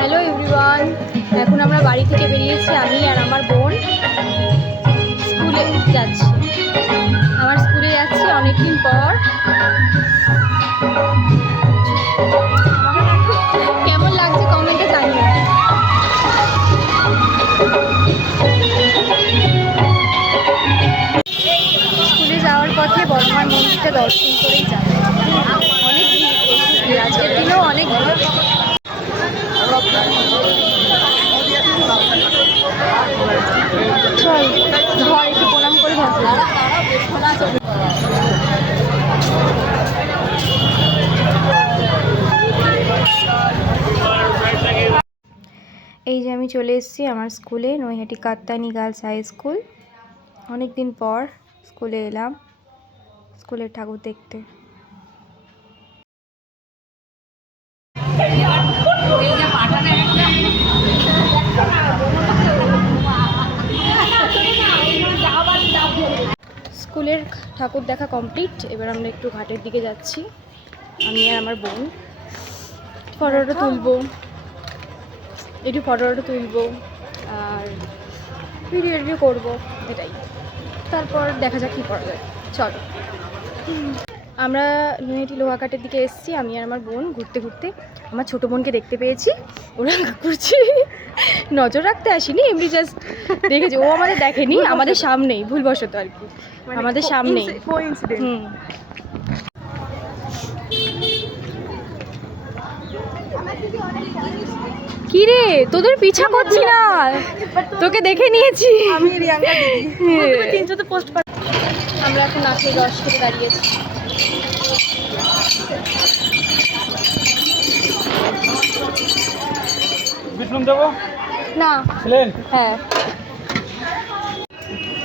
Hello everyone, এখন আমরা বাড়ি থেকে বেরিয়েছি। আমি আর আমার বোন স্কুলে যাচ্ছি। অনেকদিন পর। কেমন লাগছে কমেন্টে জানিও। স্কুলে যাওয়ার পথে বর্ধমান মন্দিরটা দর্শন করেই যাবে। অনেক ভিড়, প্রচুর ভিড়। আজকের দিনেও অনেক ভিড়। চল ধর, একটু প্রণাম করে ধর। এই যে আমি চলে এসেছি আমার স্কুলে, নৈহাটি কাত্তানি গার্লস হাই স্কুল। অনেক দিন পর স্কুলে এলাম, স্কুলের ঠাকুর দেখতে। স্কুলের ঠাকুর দেখা কমপ্লিট। এবার আমরা একটু ঘাটের দিকে যাচ্ছি, আমি আর আমার বোন। ফটোটা তুলবো, একটু ফটোটা তুলবো আর ভিডিও করবো, এটাই। তারপর দেখা যাক কী করা যায়। চলো, আমরা নৈহাটি লোহাঘাটের দিকে এসেছি, আমি আর আমার বোন। ঘুরতে ঘুরতে আমার ছোটো বোনকে দেখতে পেয়েছি, ওরা ঘুরছি। নজর রাখতে আসিনি, এমনি জাস্ট দেখেছি। ও আমাদের দেখেনি, আমাদের সামনেই, ভুলবশত আর কি, আমাদের সামনেই। কি রে, তোদের পিছা করছি না, তোকে দেখে নিয়েছি। আমরা এখন নাচের রস খেতে দাঁড়িয়েছি। না, হ্যাঁ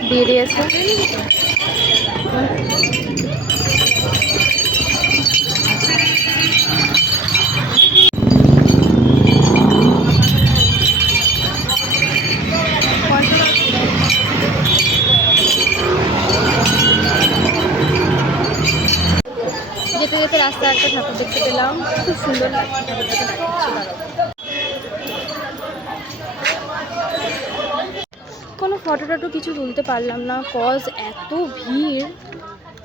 দিয়ে দিয়েছে। যেতে যেতে রাস্তায় একটা ঠাকুর দেখতে পেলাম, খুব সুন্দর লাগছে ঠাকুরটাকে দেখাচ্ছি। কোনো ফটো টটো কিছু তুলতে পারলাম না, কজ এত ভিড়,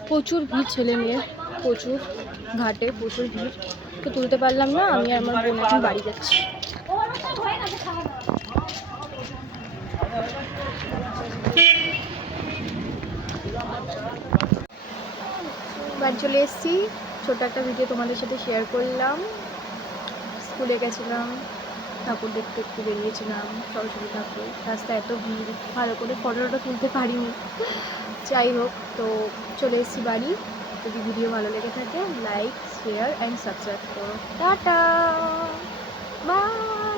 প্রচুর ভিড়, ছেলে মেয়ে প্রচুর, ঘাটে প্রচুর ভিড়, তো তুলতে পারলাম না। আমি আর আমার বোন এখন বাড়ি যাচ্ছি। বাড়ি চলে এসেছি, ছোটো একটা ভিডিও তোমাদের সাথে শেয়ার করলাম। স্কুলে গেছিলাম, ঠাকুর দেখতে একটু বেরিয়েছিলাম, সরস্বতী ঠাকুর। রাস্তায় এত ভিড়, ভালো করে ফটোটা তুলতে পারিনি। যাই হোক, তো চলে এসেছি বাড়ি। যদি ভিডিও ভালো লেগে থাকে, লাইক, শেয়ার অ্যান্ড সাবস্ক্রাইব করো। Tata, by.